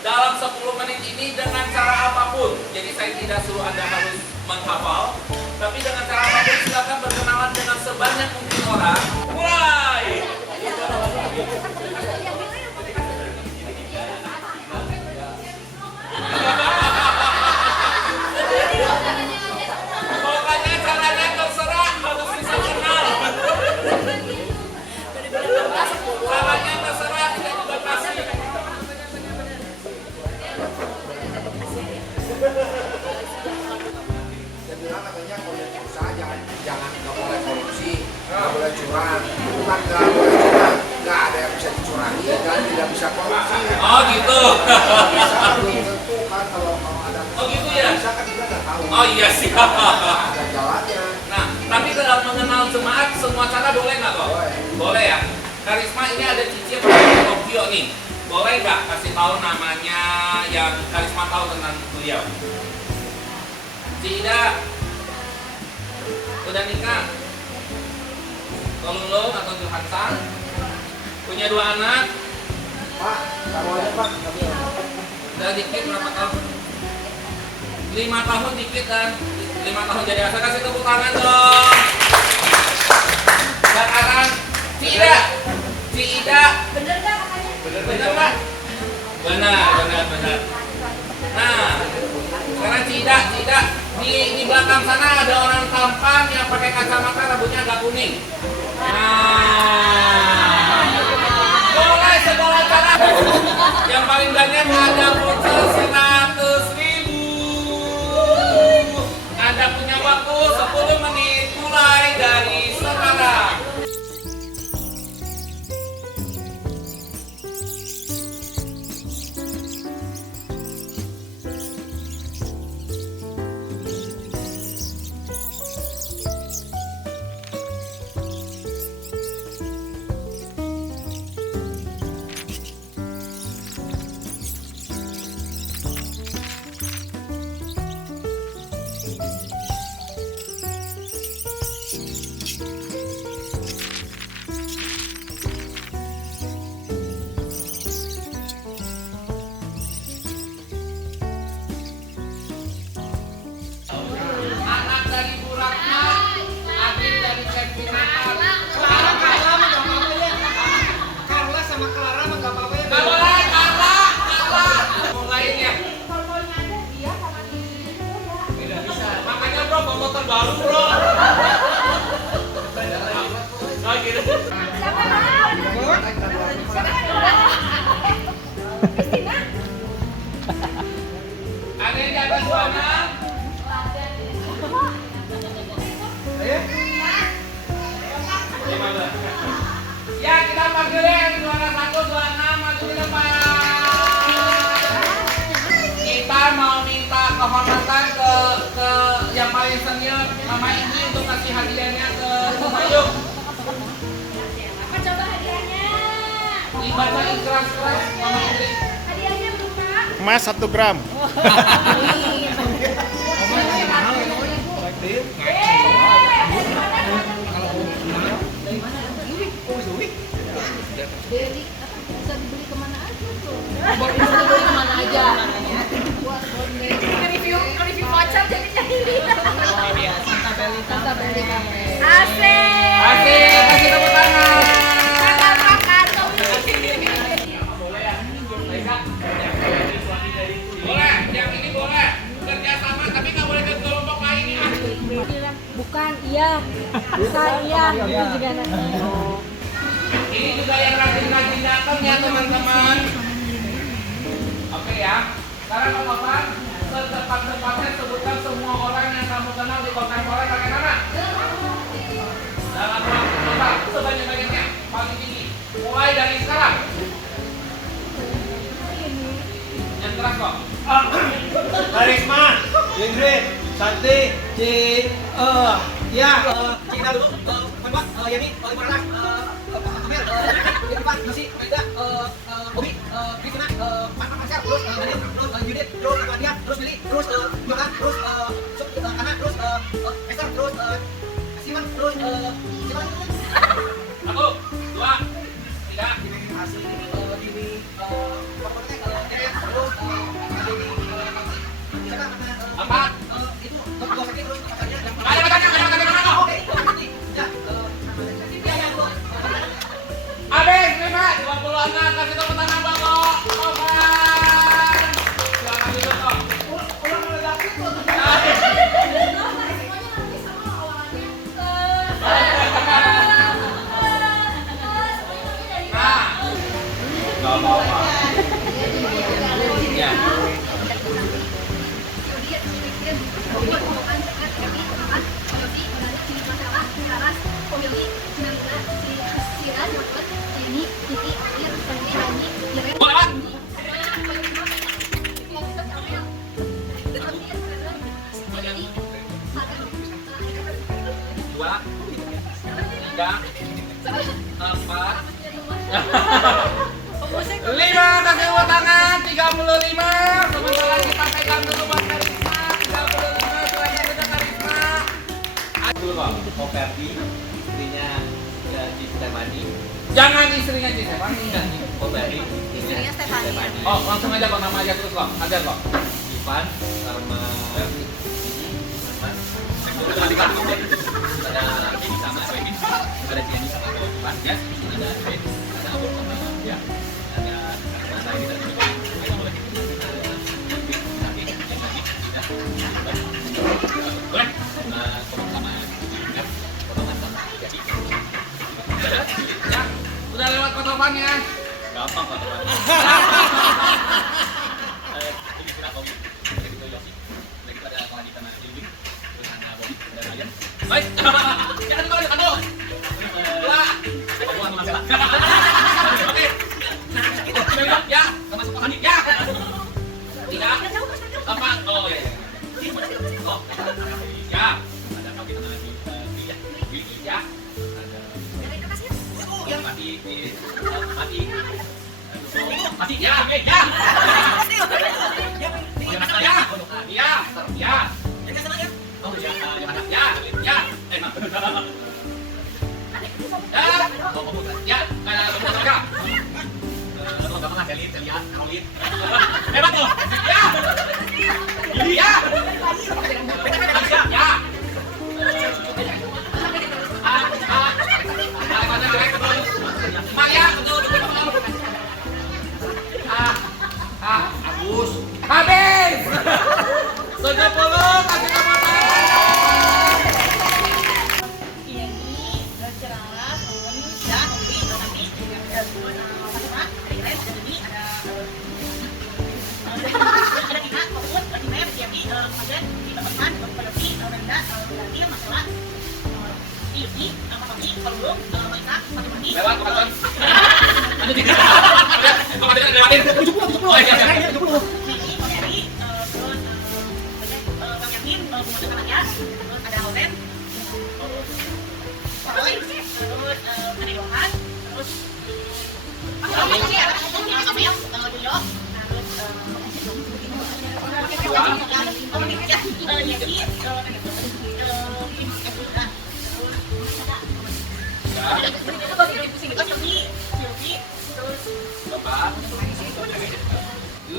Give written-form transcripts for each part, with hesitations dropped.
dalam 10 menit ini dengan cara apapun. Jadi saya tidak suruh Anda harus menghafal, tapi dengan cara apapun silakan berkenalan dengan sebanyak mungkin orang. Mulai. Pokoknya caranya terserah, harus bisa kenal. Caranya terserah, tidak dibatasi. Saya bilang katanya kalau usaha jangan nggak boleh korupsi, nggak boleh curang. Bukan nggak boleh curang, nggak ada yang bisa dicurangi dan tidak bisa korupsi. Oh gitu. Bisa belum tentu kan kalau ada. Oh gitu ya. Bisa kan kita nggak tahu. Oh iya sih. Ada jalannya. Nah, tapi kalau mengenal jemaat semua cara boleh nggak kok? Boleh. Boleh ya. Karisma ini ada Cici yang dari Tokyo nih. Boleh nggak kasih tahu namanya yang Karisma tahu tentang beliau? Tidak. Udah nikah? Lulung atau Johansan? Punya 2 anak? Pak, kamu aja Pak. Udah dikit berapa tahun? 5 tahun dikit kan? 5 tahun jadi asal, kasih tepuk tangan dong. Sekarang Cida. Bener nggak katanya? Bener nggak? Benar. Nah, sekarang Cida. Di belakang sana ada orang tampan yang pakai kacamata, rambutnya agak kuning. Nah, boleh segala cara. Yang paling banyak ada voucher 100.000. Anda punya waktu 10 menit mulai dari sekarang. Anak dari Bu Ratna, adik dari Kevin Carla sama Clara mah nggak apa-apa ya. Nggak boleh, kalah. Mulai ya. Fotonya ada dia sama di Tidak bisa. Makanya bro, bawa motor baru bro. Oh gitu. siapa Kristina? Ada yang di atas 26. Ya, kita panggil yang juara 1, 26, maju ke depan. Kita mau minta kehormatan ke yang paling senior, Mama Indi, untuk kasih hadiahnya ke Mayuk. Apa coba hadiahnya? Dibaca keras-keras, Mama Indi. Hadiahnya berupa Emas 1 gram. Beli apa bisa dibeli kemana aja tuh? Bisa dibeli kemana aja? Buat review voucher jadinya ini. Santa Beli Cafe. Asik. Asik, kasih tepuk tangan. Makan. Boleh ya? Boleh, yang ini boleh. Kerja sama, tapi nggak boleh ke kelompok lain ya. Bukan iya. Itu juga Ini juga yang rajin-rajin datang ya teman-teman. Oke ya. Sekarang teman-teman, secepat-cepatnya sebutkan semua orang yang kamu kenal di kontemporer pakai nama. Dalam waktu coba sebanyak-banyaknya, paling tinggi. Mulai dari sekarang. Yang keras kok. Karisma, Ingrid, Santi, Cina dulu, Mbak, Yani, Ibu Amir, Irfan, Nasi, Maida, Obi, Kristina, Pak Marcel, terus Daniel, terus Judit, terus Nadia, terus Billy, terus Johan, terus Ana, terus Esther, terus Simon, terus Simon. 1, 2, 3. Ini hasil ini pokoknya terus 4, 5, kasih tepuk tangan, 35. Sebentar kita pegang dulu buat Karisma, 35, silakan kita Karisma. Dulu kok, Koperdi, istrinya Cici Stefani. Jangan istrinya Cici Stefani, Koperdi, Istrinya Stefani. Oh, langsung aja kok, nama aja terus kok, ada kok. Ivan sama Ferdi. Ada Kenny sama Kevin, ada Tiani sama Ivan, ya, ada Ben, ada Abul sama ya, ada saya kita juga. Ayo boleh. Boleh. Sama ya, potongan sama jadi. Ya, udah lewat kotopannya. Gampang Pak. Ini kira Bobby, itu Yosi. Lagi ada kelanjutan Ilmi, terus ada Bobby, ada Ryan. Baik, jangan dulu, jangan dulu. Dua, aku mau masalah. Oke. Ya, Sama suka Hani, ya. tidak. Apa? Oh ya. Oh, Ya, ada Bobby sama Billy, ya. Billy, ya. Ada Mati, Mati. Mati, Ya, ya. ya. Oh, yang mana? Ya. Ya. Ya, ya. Oh, ya, yang mana? Ya, ya. Emang. Ya. Oh, bukan. Ya, kayak mereka. Kalau gampang ada lihat, lihat, lihat. Hebat tuh. Ya. Ya. Ya. Maya, betul. Agus. Habis. 70, kasih tepuk tangan. Lewat, Pak. Ada tiga. Kalau ada lewatin 70. Oh, iya, iya.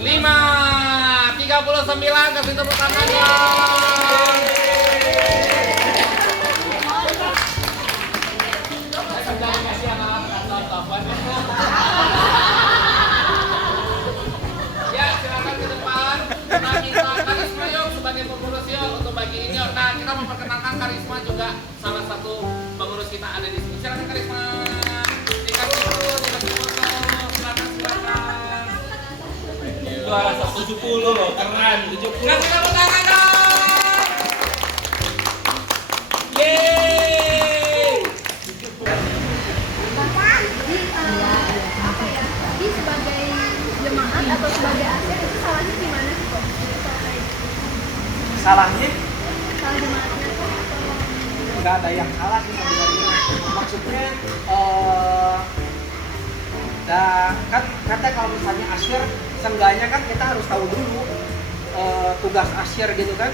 Lima, 39, kasih tepuk tangan ya. Ya, silakan ke depan. Nah, kita Karisma yuk sebagai pengurus yuk untuk bagi ini. Nah, kita memperkenalkan Karisma juga salah satu pengurus kita ada di sini. Silakan Karisma. Dikasih dulu, dikasih foto. Silakan. Juara 70 loh, keren 70. Kasih tepuk tangan dong. Yeay. Bapak di apa ya? Di sebagai jemaat atau sebagai asyir itu salahnya di mana sih kok? Salahnya Salah jemaatnya kok? nggak ada yang salah sih sebenarnya. Maksudnya kan kata kalau misalnya asyir, seenggaknya kan kita harus tahu dulu tugas asyir gitu kan.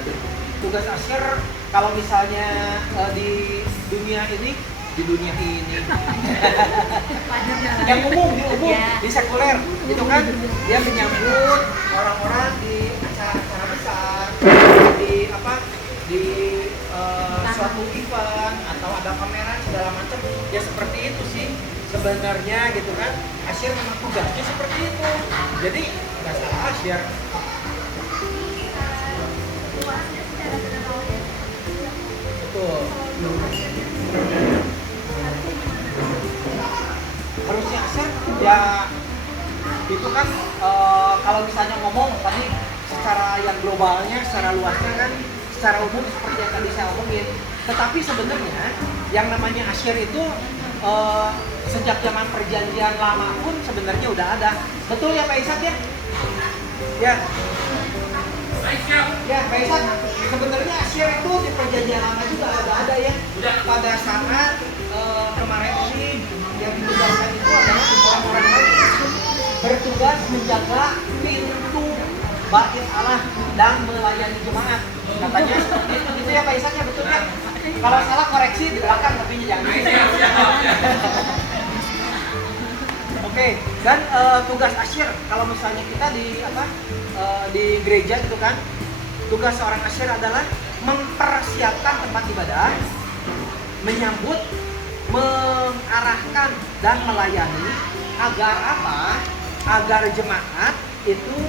Tugas asyir kalau misalnya di dunia ini yang umum di sekuler itu kan dia menyambut orang-orang di acara-acara besar, di suatu event atau ada pameran segala macam, ya seperti itu sih sebenarnya gitu kan. Asyir memang tugasnya seperti itu, jadi nggak salah asyir. Betul. Harusnya asyir ya itu kan kalau misalnya ngomong tadi secara yang globalnya, secara luasnya kan, secara umum seperti yang tadi saya omongin. Tetapi sebenarnya yang namanya asyir itu sejak zaman perjanjian lama pun sebenarnya udah ada. Betul ya Pak Isat ya? Ya. Ya Pak Isat, sebenarnya asyir itu di perjanjian lama juga udah ada ya. Pada saat bertugas menjaga pintu bait Allah dan melayani jemaat. Katanya seperti itu ya Pak Isan ya, betul kan? Kalau salah koreksi di belakang tapi jangan. Oke, dan tugas asyir kalau misalnya kita di gereja gitu kan, tugas seorang asyir adalah mempersiapkan tempat ibadah, menyambut, mengarahkan dan melayani agar apa? Agar jemaat itu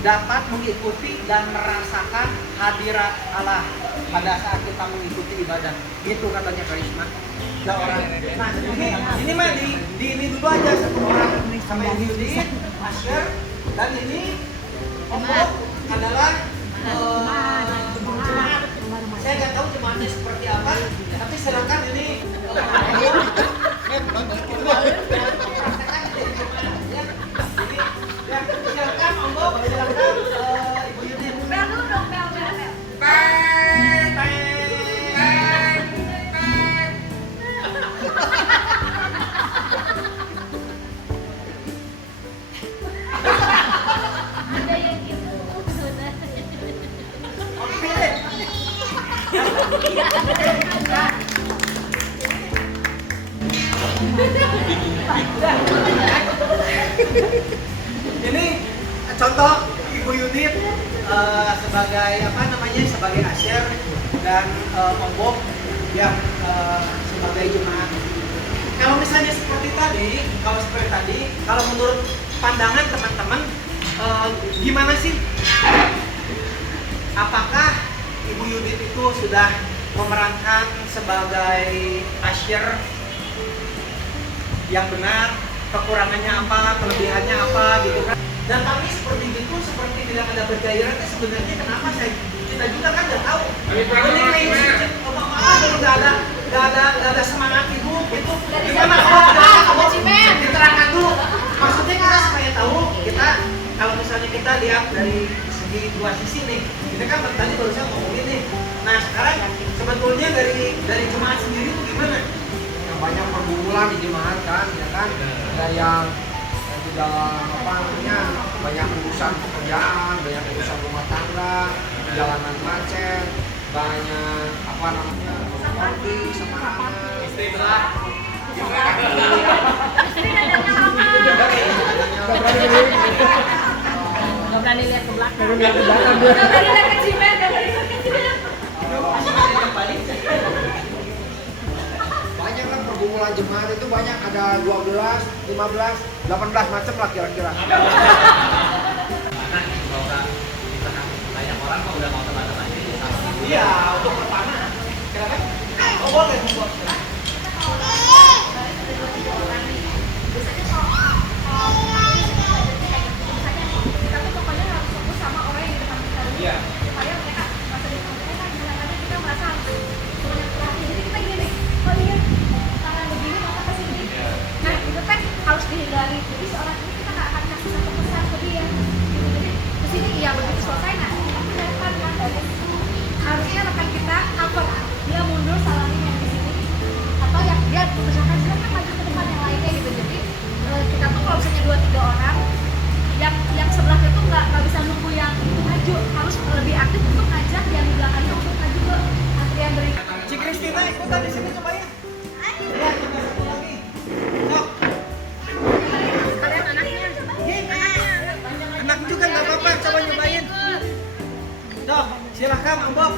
dapat mengikuti dan merasakan hadirat Allah pada saat kita mengikuti ibadah. Gitu katanya Karisma. Nah, ini mah di ini dulu aja satu orang sama yang Yudi, Asher, dan ini Omong adalah jemaat. Saya nggak tahu jemaatnya seperti apa, tapi silakan ini silakan Omong, silakan Ibu Yudi. Bel dulu dong, bel. Ada yang gitu. Ini contoh Ibu Yudit sebagai sebagai asyir dan Om yang sebagai jemaat. Kalau misalnya seperti tadi, kalau menurut pandangan teman-teman gimana sih? Apakah Ibu Yudit itu sudah memerankan sebagai asyir yang benar? Kekurangannya apa, kelebihannya apa gitu kan? Dan kami seperti tidak ada bergairahnya sebenarnya kenapa kita juga kan nggak tahu. Nggak ada semangat hidup gitu. Gimana kalau diterangkan dulu? Maksudnya kita supaya tahu kita kalau misalnya kita lihat dari segi dua sisi nih, kita kan tadi barusan ngomongin nih. Nah sekarang sebetulnya dari jemaat sendiri itu gimana? Banyak pergumulan di jemaat kan, ya kan? Ada yang di dalam banyak urusan pekerjaan, banyak urusan rumah tangga, jalanan macet, banyak konflik sama anak, Istri dan nggak berani lihat ke belakang. Nggak berani lihat ke Cimen, nggak berani lihat ke Cimen. banyak lah pergumulan jemaat itu banyak, ada 12, 15, 18 macam lah kira-kira. Nah, kalau kita banyak orang kok udah mau teman-teman ini. Iya, untuk pertama. Silakan. Oh boleh, boleh. Kita tuh pokoknya harus fokus sama orang yang di depan kita dulu. Iya. Supaya mereka masa depan mereka kadang-kadang kita merasa banyak perhatian. Jadi kita gini nih, oh iya, cara begini maka kesini. Nah itu kan harus dihindari. Jadi seorang ini kita nggak akan kasih satu pesan ke dia. Gitu. Jadi kesini iya begitu selesai, nah tapi depan kan harusnya rekan kita cover dia mundur salahin yang di sini atau yang dia misalkan silakan maju ke depan yang lainnya gitu. Jadi kita tuh kalau misalnya 2-3 orang yang sebelahnya tuh nggak bisa nunggu yang maju, harus lebih aktif untuk ngajak yang di belakangnya untuk maju ke antrian berikutnya. Si Kristina ikutan di sini coba ya. Ya, kita satu lagi. Sok. Kalian anaknya, Anak juga nggak apa-apa, coba nyobain. Dok, silakan Om Bob.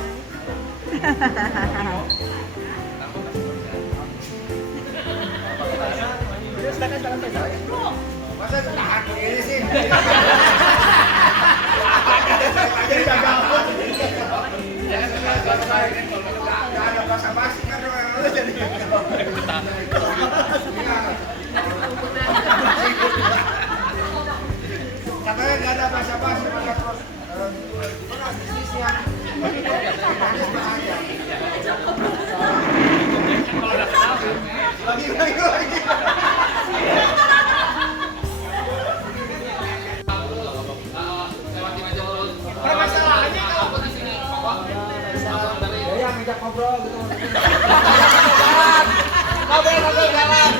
Masa tahan begini sih? Gak ada basa-basi kan jadi. Katanya gak ada basa-basi, maka terus bisnisnya manis aja. Lagi. Permasalahannya kalau di sini, Ya yang ngajak ngobrol gitu. Ngobrol jalan.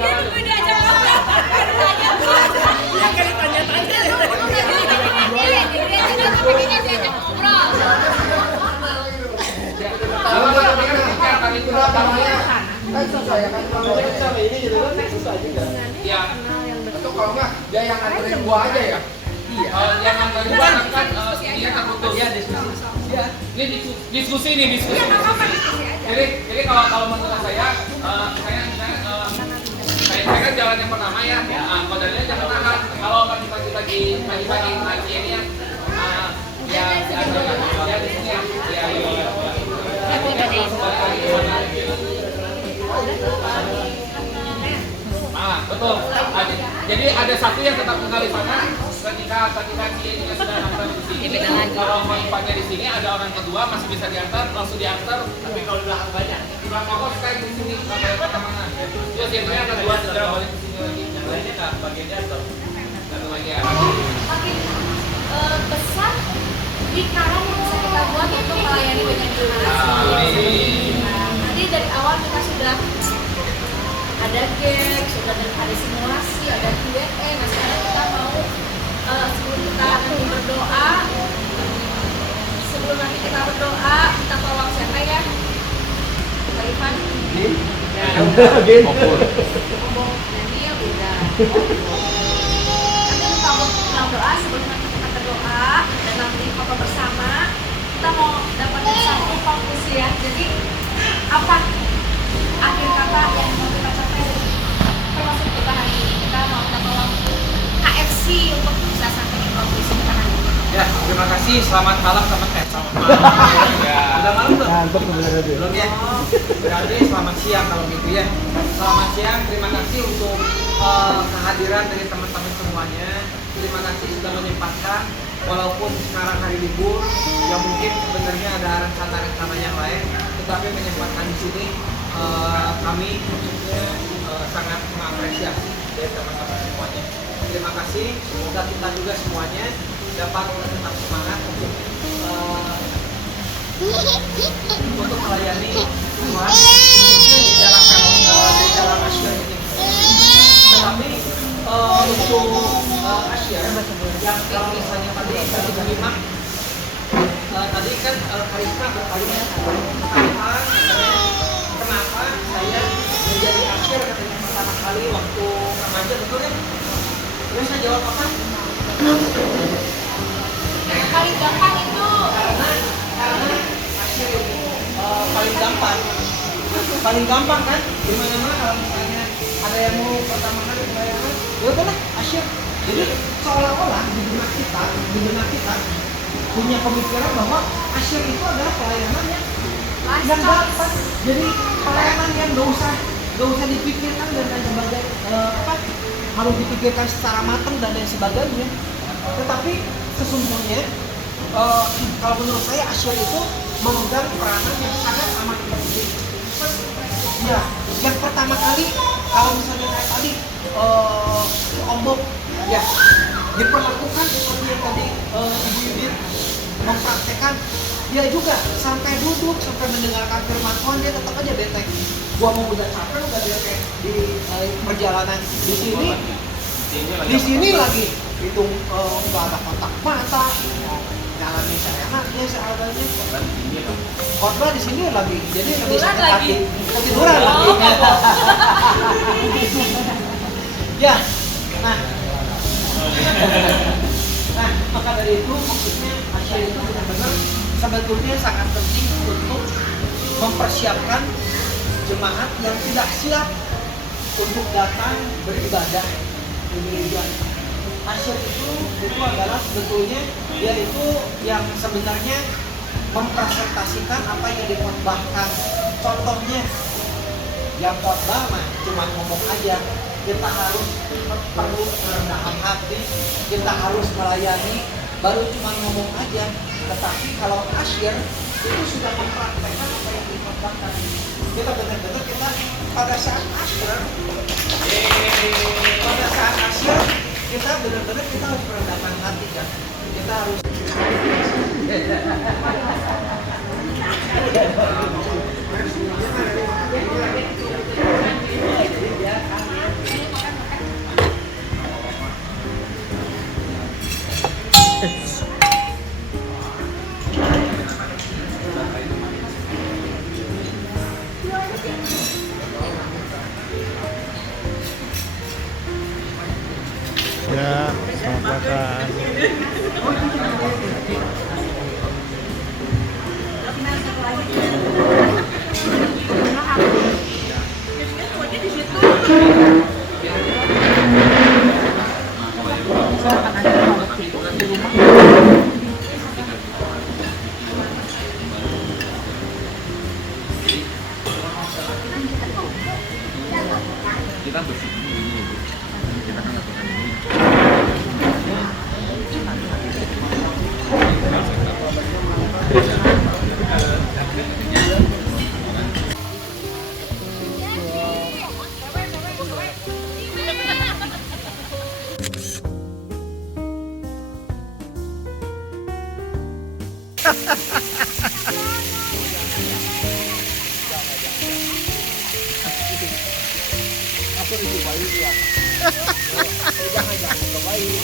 dia tunggu dia aja. merayakan kalau sama ini gitu kan susah juga. Iya. atau kalau enggak dia yang nganterin gua aja ya. Yang antar gua kan dia terputus. Iya, diskusi. Iya. Ini diskusi nih diskusi. Jadi kalau menurut saya kan jalan yang pertama ya. Modalnya jangan tahan. Kalau pagi-pagi ngaji ini ya. Ya di sini ya. Betul. Jadi ada satu yang tetap tinggal di sana ketika ciennya sudah ngantar di sini. Kalau pagi di sini ada orang kedua masih bisa diantar, langsung diantar. Tapi kalau di belakang banyak. Di belakang kos kayak di sini sampai kemana? Terus ciennya ada dua segera balik ke sini lagi. Yang lainnya nggak bagiannya atau satu lagi ya. Makin besar lingkaran yang bisa kita buat untuk melayani banyak generasi. Nanti dari awal kita sudah ada gap, sudah ada simulasi, ada Q&A. Nah sekarang kita mau sebelum nanti kita berdoa, kita tolong siapa ya? Pak Ivan. Ngomong nyanyi ya udah. Nanti kita mau doa sebelum nanti kita berdoa dan nanti foto bersama. Kita mau dapat satu konklusi ya. Jadi apa akhir kata yang mau kita capai termasuk kita hari ini? Kita mau minta tolong KFC untuk bisa sampai ke konklusi kita hari ini. Ya, terima kasih. Selamat malam teman-teman. Selamat malam. Ya. Udah malam belum? Belum ya. Berarti selamat siang kalau gitu ya. Selamat siang. Terima kasih untuk kehadiran dari teman-teman semuanya. Terima kasih sudah menyempatkan walaupun sekarang hari libur yang mungkin sebenarnya ada rencana-rencana yang lain, tetapi menyempatkan di sini kami maksudnya sangat mengapresiasi dari teman-teman semuanya. Terima kasih. Semoga kita juga semuanya dapat tetap semangat untuk melayani Tuhan khususnya di dalam Asia ini. Tetapi untuk Asia yang kalau misalnya tadi kita menyimak tadi kan Karisma bertanya kenapa saya menjadi Asia katanya pertama kali waktu remaja, betul kan? Terus saya jawab apa? Yang paling gampang itu karena Asia ini paling gampang kan? Dimana-mana kalau misalnya ada yang mau pertama kali pelayanan, ya udahlah Asia. Jadi seolah-olah di benak kita punya pemikiran bahwa Asia itu adalah pelayanan yang gampang. Jadi pelayanan yang gak usah dipikirkan dan lain sebagainya, harus dipikirkan secara matang dan lain sebagainya. Tetapi sesungguhnya kalau menurut saya Asia itu memegang peranan yang sangat amat penting. Ya, yang pertama kali kalau misalnya kayak tadi Ombok ya diperlakukan seperti yang tadi Ibu Yudit mempraktekkan, dia juga sampai duduk sampai mendengarkan firman Tuhan dia tetap aja bete. Gua mau udah capek udah bete di perjalanan di sini lagi itu nggak ada kontak mata, nyalain seenaknya seadanya. Khotbah di sini lagi, jadi lebih sakit hati, ketiduran lagi. Ya, nah maka dari itu maksudnya Asia itu benar-benar sebetulnya sangat penting untuk mempersiapkan jemaat yang tidak siap untuk datang beribadah di gereja. Asia itu adalah sebetulnya yaitu yang sebenarnya mempresentasikan apa yang dikhotbahkan. Contohnya yang khotbah mah cuma ngomong aja. Kita harus perlu kerendahan hati, kita harus melayani, baru cuma ngomong aja. Tetapi kalau asyir itu sudah mempraktekkan apa yang dikhotbahkan. Kita benar-benar kita pada saat asyir kita benar-benar kita harus merendahkan hati kan. Kita harus makan. Kita bersih dulu. Kita kan lakukan ini. Apa itu bayi ya? Jangan cobain.